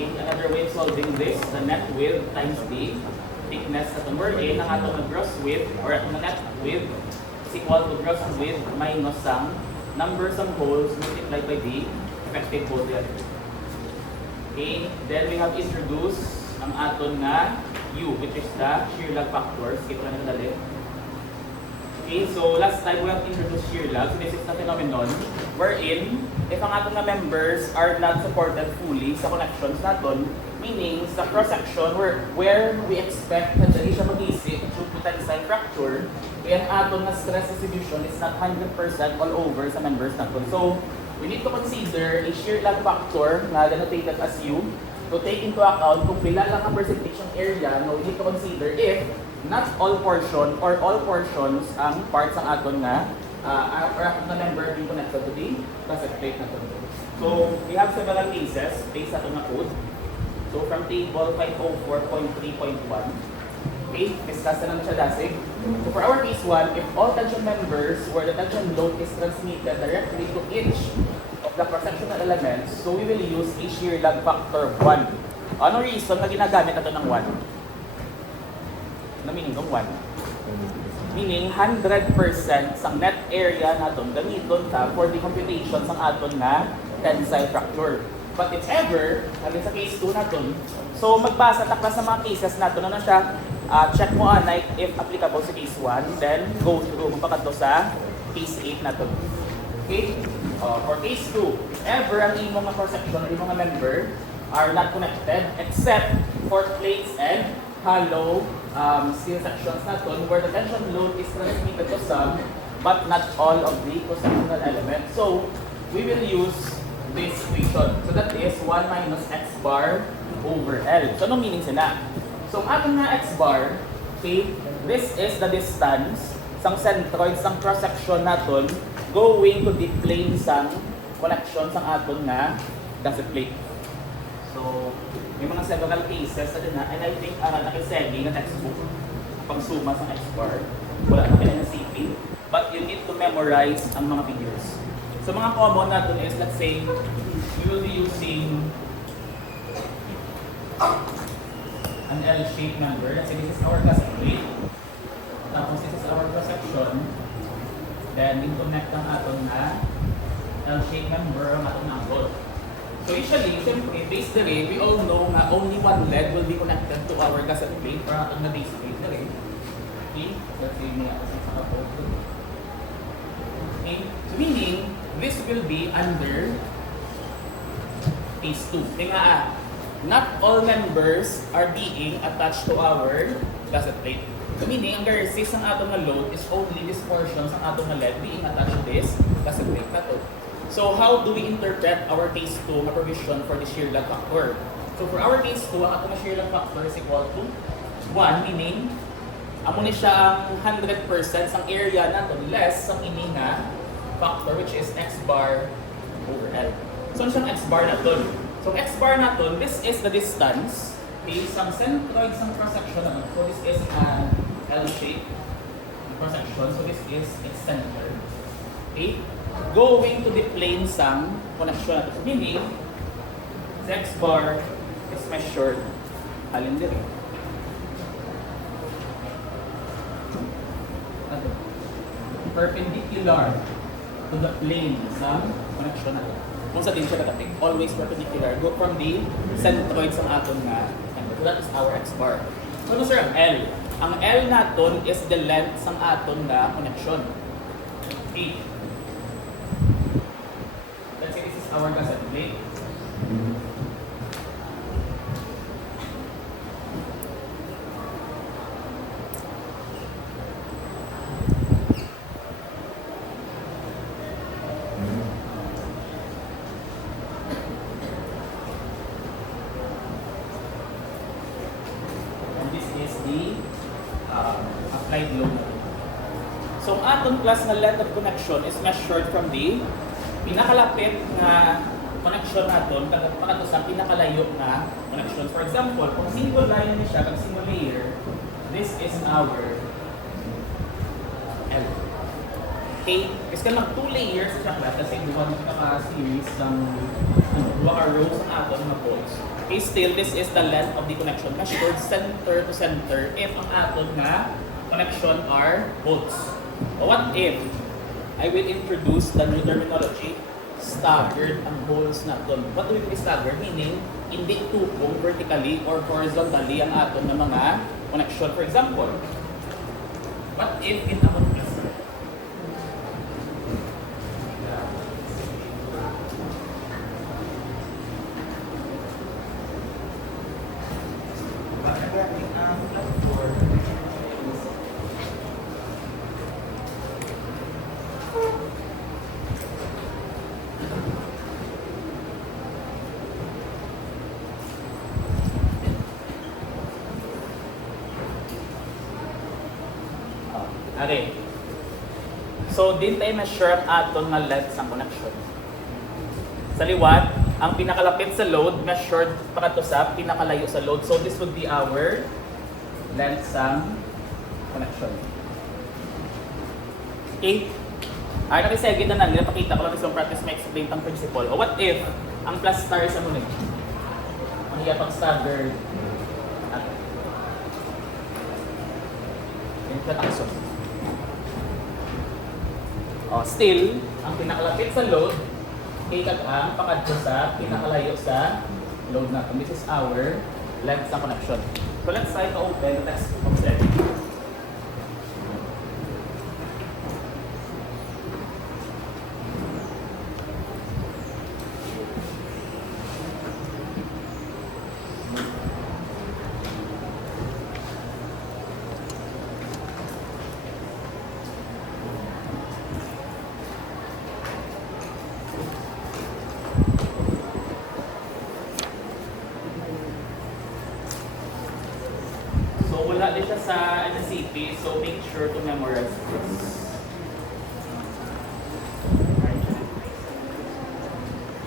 In another way of solving this, the net width times the thickness at wherein ang atong gross width or at net width is equal to gross width minus ang numbers of holes multiplied by the effective hole diameter. Okay, then we have introduced ang aton nga U, which is the shear lag factor. Skip lang na dali. Okay, so last time we have introduced shear lag. So this is the phenomenon wherein if ang atong nga members are not supported fully sa connections naton, meaning sa cross-section where we expect na dali siya mag-isip due to tensile fracture, kaya ang atong nga stress distribution is not 100% all over sa members naton. So we need to consider a shear lag factor na denotated as U to take into account kung pila lang ang percentage ng area na we need to consider if not all portion or all portions ang parts ng aton nga or aton na member being connected to the cassette plate na to. So we have several cases based aton na code. So from table 504.3.1, okay, discuss na lang siya dasig. So for our case 1, if all tension members where the tension load is transmitted directly to each of the cross-sectional elements, so we will use a shear lag factor of 1. Ano reason na ginagamit natin ng 1? Ano meaning ng 1? Meaning 100% sa net area natin gamiton ta for the computation sa aton na tensile fracture. But if ever, hanggang sa case 2 natin, so magbasa takla sa mga cases natin, ano siya, check mo like if applicable sa case 1, then go through magpakadto sa case 8 natin. Okay? For case 2, if ever ang imong nga cross-section or imong nga member are not connected except for plates and hollow steel sections natin where the tension load is transmitted to some but not all of the cross-sectional elements. So, we will use this equation. So, that is 1 minus x bar over L. So, anong meaning sila? So, ang ating nga x bar, okay, this is the distance sang centroid sang cross-section natin going to the plane sang connection sang aton nga gusset plate. So, may mga several cases na din na, and I think nakisegi na textbook pang suma sa X-bar. Wala na kaya na CP. But you need to memorize ang mga figures. So, mga common natin is, let's say, we will be using an L-shaped member. Let's say this is our gusset plate. Tapos this is our cross-section. Then, we connect ang aton na L-shaped member ang aton na angle. So usually, siyempre, based na rin, we all know na only one lead will be connected to our gusset plate para aton na base plate na rin. Okay? Let's say, may ako sa kapag. Okay? So meaning, this will be under case 2. Kaya not all members are being attached to our gusset plate. So meaning, ang resist ng aton na load is only this portion ng aton na lead being attached to this gusset plate na to. So how do we interpret our case 2 na provision for the shear lag factor? So for our case 2, ang aton na shear lag factor is equal to 1, meaning amo ni siya ang 100% sang area nato less sang ini nga factor which is x bar over L. So ano siyang x bar naton? So x bar naton, this is the distance okay, sang centroid sang cross-section naton. So this is an L-shape cross-section. So this is its center. Okay? Going to the plane sang connection natin. Meaning, the x bar is measured halin diri. Perpendicular to the plane sang connection natin. Kung sa din siya nakating, always perpendicular. Go from the centroid sang aton nga. So that is our x bar. So ano sir ang L? Ang L naton is the length sang aton nga connection. Okay. Our gusset plate. And this is the applied load. So, ang aton class na length of connection is measured from the pinakalapit na connection natin, pagkato sa pinakalayo na connection. For example, kung single line na siya, kung single layer, this is our L. Okay? Kasi ka mag 2 layers sa class, kasi duwa nito ka series ng duwa ka rows ng aton na bolts. Okay, still, this is the length of the connection measured center to center if ang aton na connection are bolts. So what if I will introduce the new terminology, staggered ang holes naton. What do we mean staggered? Meaning, hindi tupong vertically or horizontally ang aton na mga connection. For example, what if in among class? Okay. So, din tayo measure ang aton nga length sa connection. Sa liwat, ang pinakalapit sa load, measured para to sa pinakalayo sa load. So, this would be our length sa connection. Okay? Ay, nakisegit na lang, napakita ko lang isang practice may explain pang principle. O what if, ang plus star sa muna? Ang hiya pang staggered. Yung katakso. Still, ang pinakalapit sa load, kaikat ang pakadto sa pinakalayo sa load natin. This is our length sa connection. So let's try to open the textbook of set. Wala din siya sa NCP, so make sure to memorize this.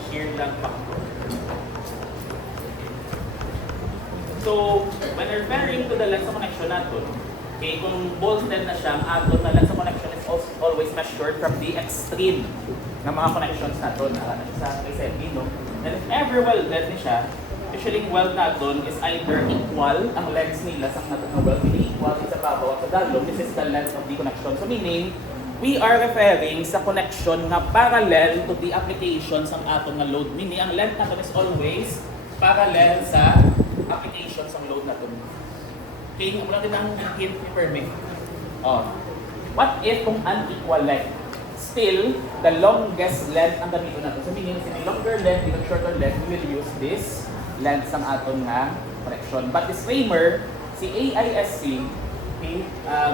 Shear lag factor. So, when referring to the length of connection natin, okay, kung bolted na siya, ang aton na length of connection is also always measured from the extreme ng mga connections natin. Sa KCP, no? And if ever welded ni siya, usually weld natin is either equal ang lengths nila sa natin na weld, meaning equal sa babaw at sa dalom. This is the length of the connection. So meaning, we are referring sa connection na parallel to the applications ng aton na load. Meaning, ang length natin is always parallel sa applications ng load natin. Okay, mula din ang hint ni Perming. What if kung unequal length? Still, the longest length ang gamitin natin. So meaning, in the longer length, in the shorter length, we will use this length ng aton nga connection. But disclaimer, si AISC, okay,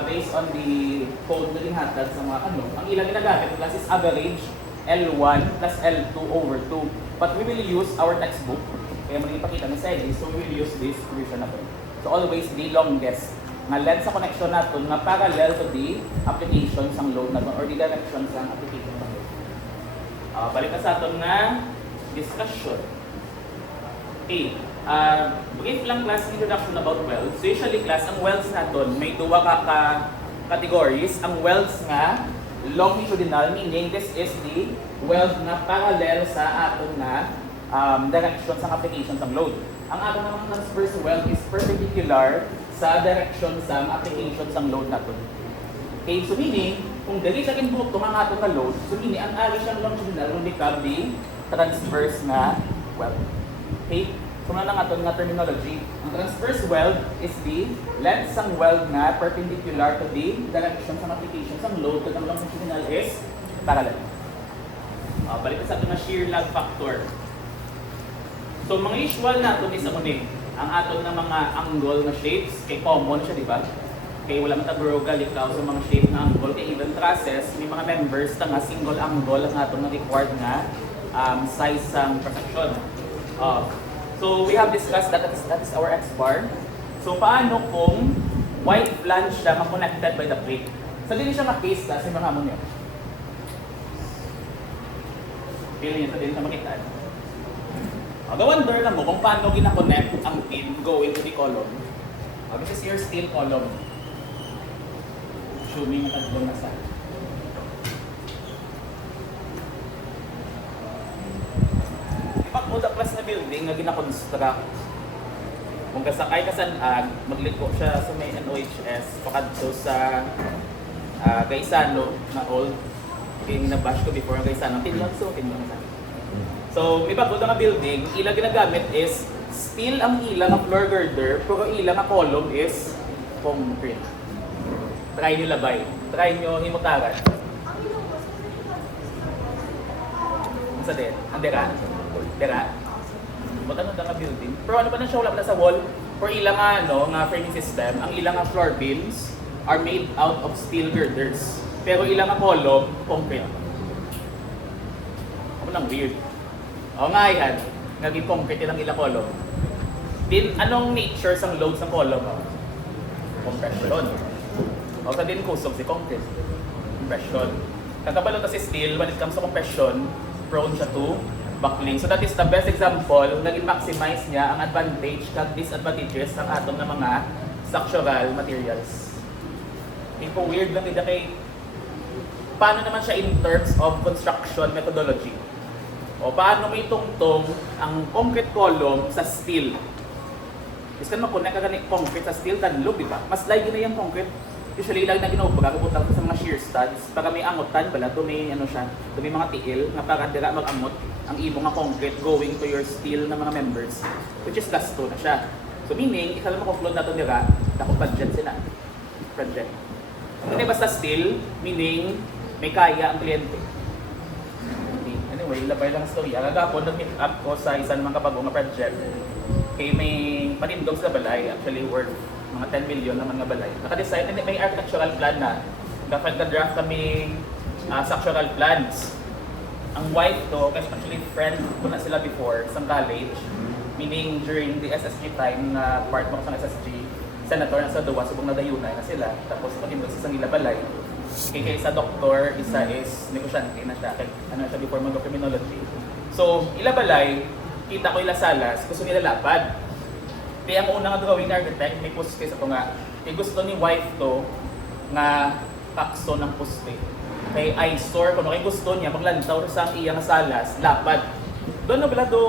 based on the code na linhatag sa mga ang ilang ginagamit plus is average L1 plus L2 over 2. But we will use our textbook. Kaya mali ipakita ni Sally, so we will use this version natin. So always the longest nga length sa connection natin nga parallel to the applications ng load natin or the directions ng application natin. Balik na sa aton nga discussion. Okay, brief lang class introduction about welds. So usually class, ang welds natin may duwa ka categories. Ang welds nga longitudinal, meaning this is the weld na parallel sa aton na direction sa application sa load. Ang aton namang transverse weld is perpendicular sa direction sa application sa load natin. Okay, so meaning, kung dali sa kinbuto ang aton na load, so meaning, ang ari siyang longitudinal will become the transverse na weld. Okay, so na aton nga terminology. Ang transverse weld is the length sang weld na perpendicular to the direction sa application sa load, at ang longitudinal is parallel. Balik sa aton na shear lag factor. So mga usual natin is ang aton na mga angle na shapes, kay common siya, di ba? Kay wala matagrugal ikaw sa mga shape na angle, kay even trusses, may mga members na nga single angle ang aton na required nga size sang protection. So we have discussed that is our X-bar. So paano kung white flange siya connected by the plate? So din siya na-case sa mga hamon niya. Feeling niya sa din siya makita. Gawandor lang mo kung paano gina-connect ang pin going to the column. This is your steel column. Show me matatlong na sa. Pag-uda class na building, building nga gina-construct. Kung kasakay ka saan, magliko siya sa may NOHS, pakadto sa Gaisano na old. Kaya nabash ko before ang Gaisano. Tinlang sa. So, may bago na building, ilang ginagamit is steel ang ilang ang floor girder, pero ilang ang column is concrete. Try nyo labay. Try nyo himutaran. Ang sa din? Ang dera? Dera? Buta na nga building. Pero ano pa na siya, wala pa na sa wall. For ilang nga framing system, ang ilang nga floor beams are made out of steel girders. Pero ilang nga column, concrete. Ako lang weird. O nga yan, naging concrete ilang ilang column. Din, anong nature sang loads ng column? Compression. O sa din kusog si concrete. Compression. Kakabalot kasi steel, when it comes to compression, prone siya to buckling. So that is the best example, naging maximize niya ang advantage kag disadvantages ng atom ng mga structural materials. Hindi weird lang kita kay paano naman siya in terms of construction methodology. O paano may tungtong ang concrete column sa steel. Gusto na makunik ka ganit concrete sa steel tanlog, di ba? Mas lagi na yung concrete. Usually lang na ginaupa, kabutang sa mga shear studs. Para may angotan pala, ito may may mga tiil na para dira mag-angot ang imo nga concrete going to your steel na mga members. Which is gasto na siya. So meaning, isa lang makonklud na ito dira, dako budget sila. Project. Hindi basta steel, meaning may kaya ang kliyente. Anyway, labay lang story. Agagapon, nag-meet up ko sa isang mga kabagong na project. Kaya may patindog sa balay, actually worth mga 10 million naman nga balay. Naka-decide, may architectural plan na. Nag-draft kami structural plans. Ang wife to, kasi actually friend ko na sila before sa college, meaning during the SSG time na part mo sa SSG, senator na sa Duwa, subong na dayunay na sila. Tapos patindog sa Sangila Balay. Kaya isa doktor, isa is negosyante na siya. Ano siya before mag-criminology. So, ila balay, kita ko ila salas, gusto nila lapad. Kaya ang unang drawing architect, may poste sa ito nga. Kaya gusto ni wife to nga takso ng poste. Kay eyesore, kung okay gusto niya, maglantaw sa iyang salas, lapad. Doon na bala do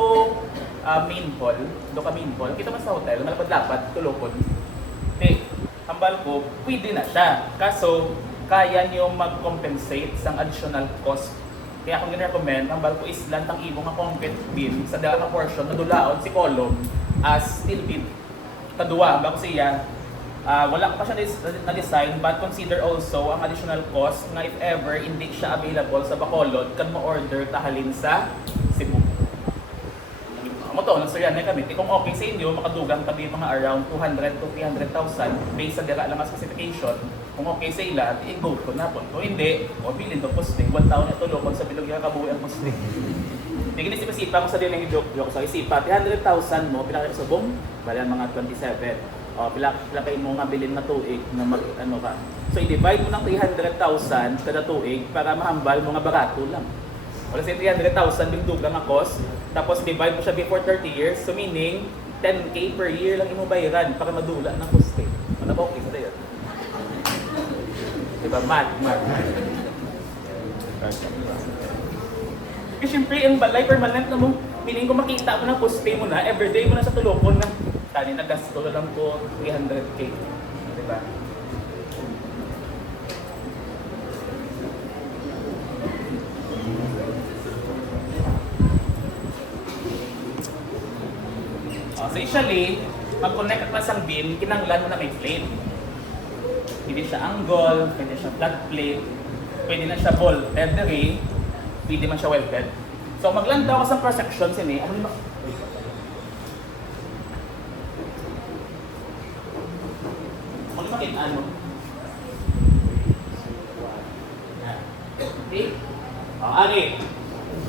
main hall, do ka main hall, kita man sa hotel, malapad-lapad, tulokon. Eh, hambal ko, pwede na siya. Kaso, kaya niyo mag-compensate sa additional cost. Kaya kung gina-recommend, ang balko is lantang ibong nga concrete beam sa dala na portion na dulaon si column as steel beam. Kaduwa, bako siya, wala pa siya na-design but consider also ang additional cost na if ever hindi siya available sa Bacolod, kan mo-order tahalin sa Cebu. Mo to, nasaryan na kami. Kung okay sa inyo, makadugang kami mga around 200 to 300,000 based sa dira lang ang specification. Kung okay sa ila, i-go ko na po. Kung hindi, o bilin to posting. 1 taon na tulokon sa bilog yung kabuhi ang posting. Hindi kinisipa ko sa din yung joke sa isipa. 300,000 mo, pila kayo sa boom, bali mga 27. O, pila kayo mo nga bilin na tuig na mag, ano ka. So, i-divide mo ng 300,000 kada tuig para mahambal mga barato lang. Wala sa 300,000 bindug lang ang cost. Tapos divide mo siya before 30 years. So meaning, 10K per year lang imo bayaran para madula ng coste. Ano ba okay sa dayon? Diba? Math. Kasi syempre, ang balay permanent na mo, piling ko makita mo ng coste mo na, everyday mo na sa tulokon na, tani na gasto lang po 300K. Diba? So usually, mag-connect at masang beam, kinanglan mo na may plate. Pwede siya angle, pwede siya flat plate, pwede na siya bolted, pwede man siya welded. So maglantaw ka sa cross-section sini, ano ba? Ano makita ano? Okay? Ari,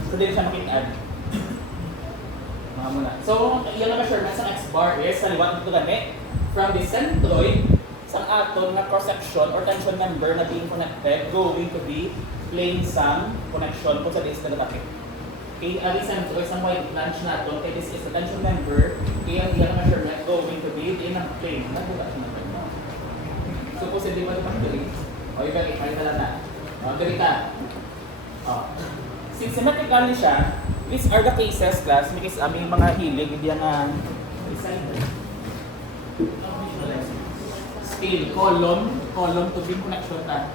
so din siya makitaan. So, yung measurement sa X-bar is kaliwat dito gani from the centroid sa aton na cross-section or tension member na being connected going to be plane sang connection kung sa this na topic. Okay, ari centroid sa white flange naton kay this is the tension member kaya ang iyang measurement going to be in a plane. Nabuka siya natin. So, positive ba ito pag-dali? O, yung bakit, makita lang na. O, ganita. O, since symmetrical siya, These are the cases, class, because may mga hilig, hindi nga scale, column to beam connection ta.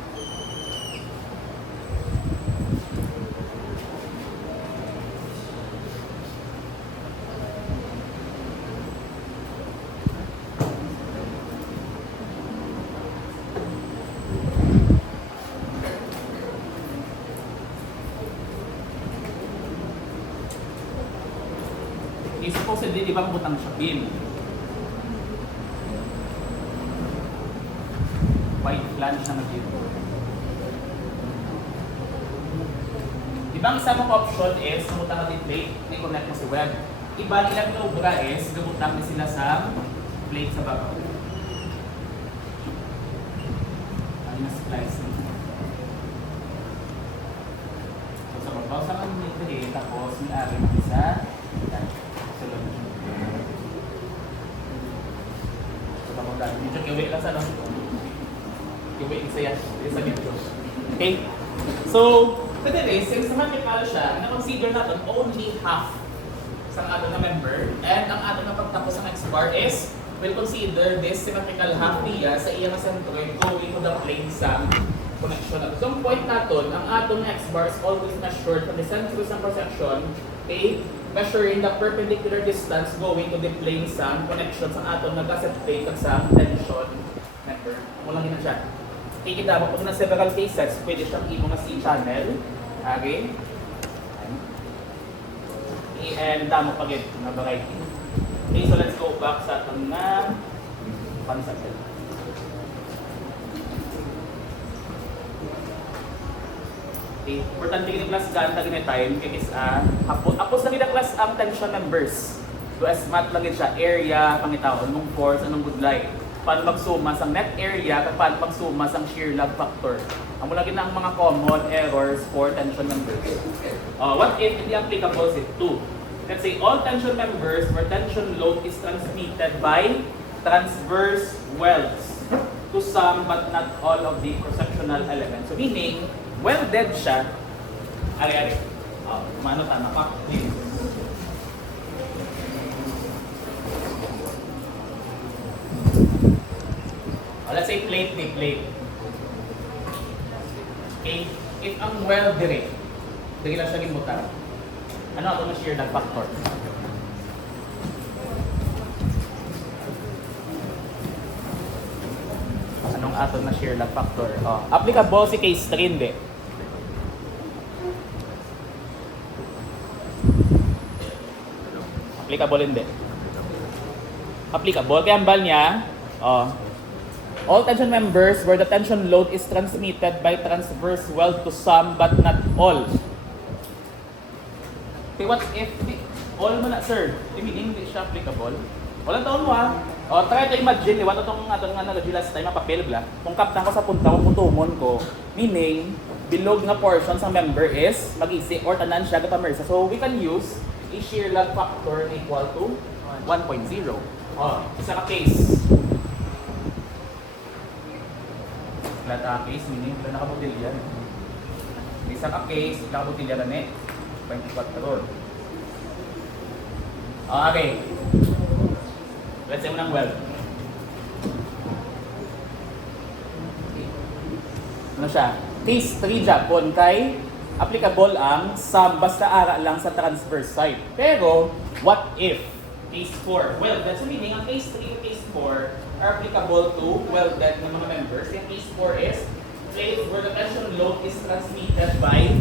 Supposedly, di ba butang siya beam? White flange na mag-dito. Di ba ang isa mong option is, namutang natin plate, i-connect mo si web. Iba nilang nobra is, gamutang na sila sa plate sa babaw. Ano na splice nito. So sa babaw sa mga tapos may aring isa. Medyo kiwi lang sa ano. Kiwi isa yan. Isa video. Okay? So, today, since symmetrical siya, na-consider natin only half sa ato na member, and ang ato na pagtapos ng X-bar is, we'll consider this symmetrical half niya sa iyang centroid going to the plane sa connection natin. So, ang point natin, ang ato na X-bar is always measured from the center ng cross-section, okay? Measuring the perpendicular distance going to the plane sa connection sa aton nag-asset plate at sa tension member. Mo lang yun siya. Okay, kita mo, pag na several cases, pwede siyang imo na C-channel. Okay? And damo pag ito na variety. Okay, so let's go back sa aton na concept. Okay, importante yung class dyan, tagin time, kikis hapos na kita class ang tension members. So as math lang siya, area, pangitaon, anong force, anong good light. Paano magsuma sa net area, at paano magsuma sa shear lag factor. Ang mula ang mga common errors for tension members. What if hindi applicable is 2? Let's say all tension members where tension load is transmitted by transverse welds to some but not all of the cross-sectional elements. So meaning, welded siya. Ari-ari. Kumano tama pa? Let's say plate ni plate. Okay? If ang weld dire lang siya gimutan. Ano ato na shear lag factor? Anong ato na shear lag factor? Applicable si case 3 hindi. Applicable hindi. Applicable. Kaya ang bal niya, all tension members where the tension load is transmitted by transverse weld to some but not all. Okay, what if all mo na, sir? Meaning hindi siya applicable? Walang taon mo try to imagine, wala itong ato nga nalagay last time, papel bla. Kung kaptan ko sa punta ko, putumon ko, meaning, bilog nga portion sa member is mag-isi or tanan siya kapamersa. So, we can use a shear lag factor equal to 1.0. Isa ka case. Flat case, meaning wala nakabutilya. Isa ka case, nakabutilya na 24. Okay. Let's say mo ng weld. Ano siya? Case 3 Japon kay applicable ang sum basta ara lang sa transverse side. Pero, what if? Case 4. Well, that's meaning ang case 3 and case 4 are applicable to welded ng mga members. And case 4 is place where the tension load is transmitted by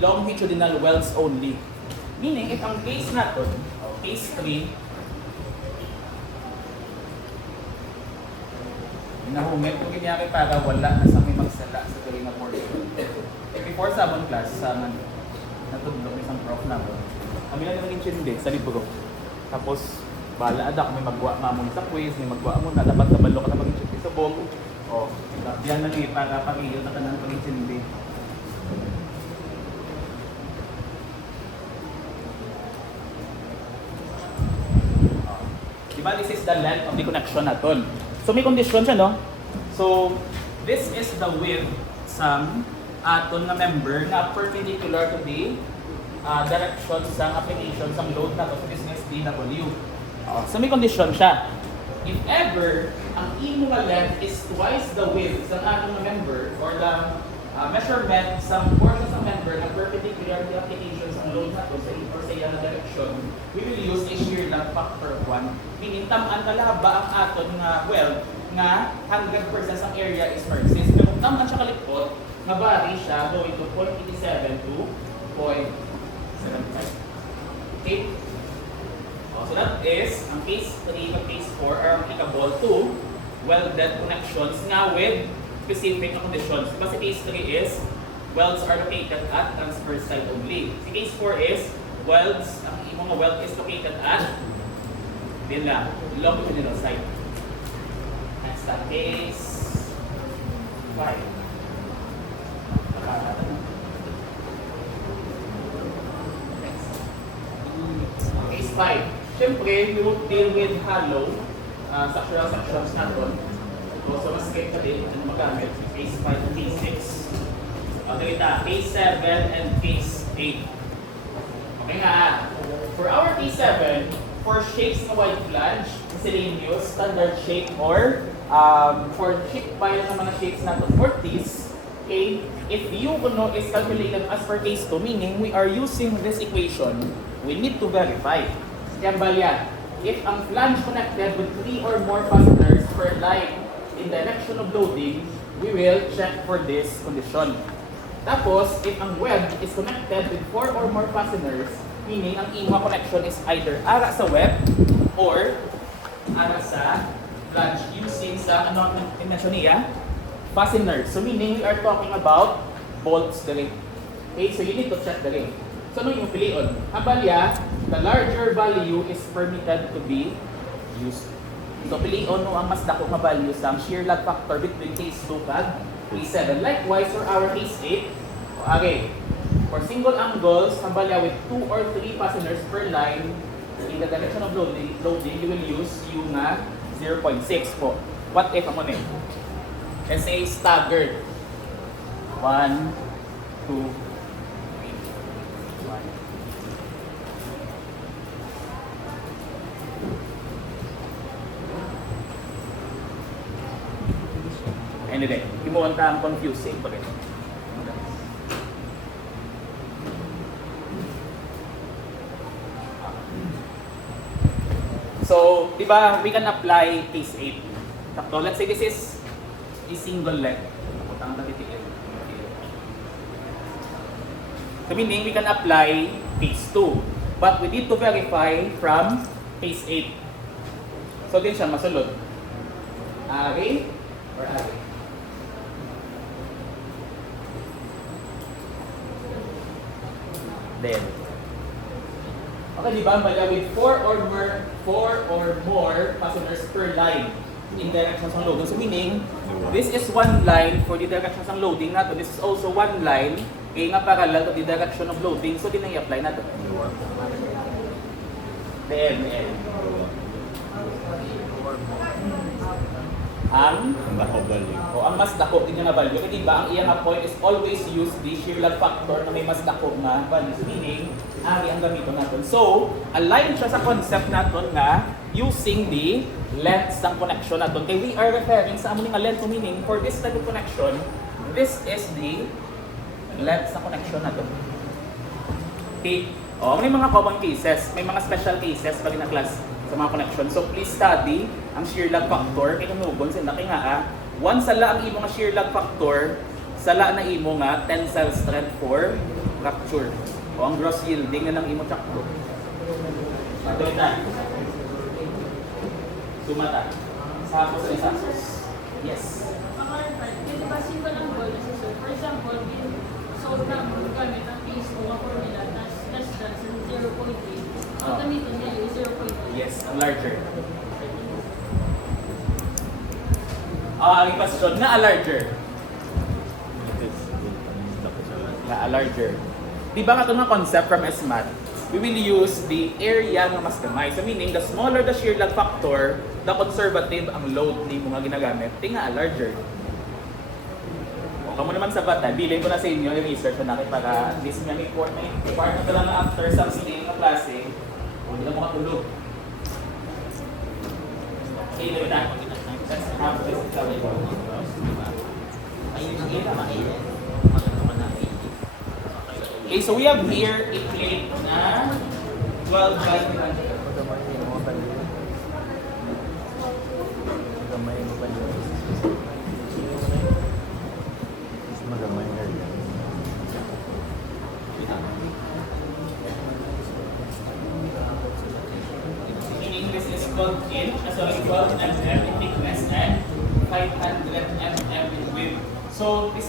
longitudinal welds only. Meaning, if ang case natin, case 3, nahumit kung kinyaki para wala na sa may magsala sa tuloy na portion. Before sa among class, sa natudlok isang prof na ko, kami lang naging chindi sa libro. Tapos, bala ada kung may magwa mamon sa quiz, may magwa mo na, dapat kabalo ka na maging chindi sa bog. Diyan na para pag-iyo na ka ng maging chindi. Diba, this is the length of the connection natin. So may condition siya, no? So, this is the width sa aton na member na perpendicular to the direction sa application sa load na to. So this is DW. So may condition siya. If ever ang imo nga length is twice the width sa atong member or the measurement sa portion sa member na perpendicular to the application sa load na to sa iyang direction, we will use a shear length factor of 1. Meaning tamaan talaga ba ang aton nga nga 100% ang area is versus. Pero kung tamaan siya kalipot, nga vary siya going to 0.87 to 0.75. Okay? So that is, ang case 3 at case 4 are applicable to welded connections nga with specific conditions. Kasi case 3 is, welds are located at transverse side only. Si case 4 is, welds, ang imong weld is located at din lang, longitudinal side. Next that case 5. Case 5. Siyempre, we will deal with hollow structural sections natin. So, mas kayo ka din, ano magamit? Case 5 and case 6. Okay, case 7 and case 8. Okay nga, for our case 7, for shapes na wide flange, miscellaneous, standard shape, or for shape pile ng mga shapes natin, for this, okay, if u kuno is calculated as per case 2, meaning we are using this equation, we need to verify. Kaya if ang flange connected with 3 or more fasteners per line in direction of loading, we will check for this condition. Tapos, if ang web is connected with 4 or more fasteners, meaning ang imo connection is either ara sa web or ara sa flange using sa ano ang mention niya? Fasteners. So meaning we are talking about bolts dali. Okay, so you need to check dali. So ano yung pilion? Habalya, the larger value is permitted to be used. So pilion no ang mas dako nga value sa shear lag factor between case 2 kag case 7. Likewise for our case 8, okay. For single angles, habalya with 2 or 3 fasteners per line in the direction of loading you will use U nga 0.6 po. What if ang ano? Let's say staggered. 1, 2, anyway, himuon ta ang confusing pa rin. So, di ba, we can apply case 8. Sakto, let's say this is a single leg. So, meaning we can apply case 2. But we need to verify from case 8. So, din siya masulod. Ari or ari? Then, okay, di ba? With 4 or more fasteners per line in directions ng loading. So meaning, this is one line for the directions ng loading nato. This is also one line kaya nga parallel to the direction of loading. So, din na i-apply nato. Then, ang mas dako din yung value. Kasi diba, ang iyang point is always use the shear lag factor na may mas dako na value. Meaning, ari ang gamito natin. So, align siya sa concept natin na using the lengths ng connection natin. Okay, we are referring sa among length, meaning for this type of connection, this is the lengths ng connection natin. Okay, may mga common cases, may mga special cases pag na class sa mga connection. So please study ang shear lag factor kay kanugon sa laki nga once sala ang imo nga shear lag factor, sala na imo nga tensile strength for rupture. O ang gross yielding na ng imo tsakto. Ito sumata. Sa sa isasos. Yes. Diba simple ang goal na sir? For example, solve na mo gamit ang case mo ang formula less than 0.8. Ang gamitin niya yung 0.8. Yes, larger. Ang question na a larger. Na a larger. Di ba nga ito nga concept from SMAT? We will use the area nga mas gamay. So meaning, the smaller the shear lag factor, the conservative ang load ni mga ginagamit. Tinga a larger. Kamo naman sa bata, bilhin ko na sa inyo yung research na nakin para at least may part na ito lang after some stay na klase, hindi na makatulog. Okay, let me tayo. Let's have this example. Okay, so we have here a plate na 12 by 20. In English is 12 mm in thickness and 500 mm in width. So this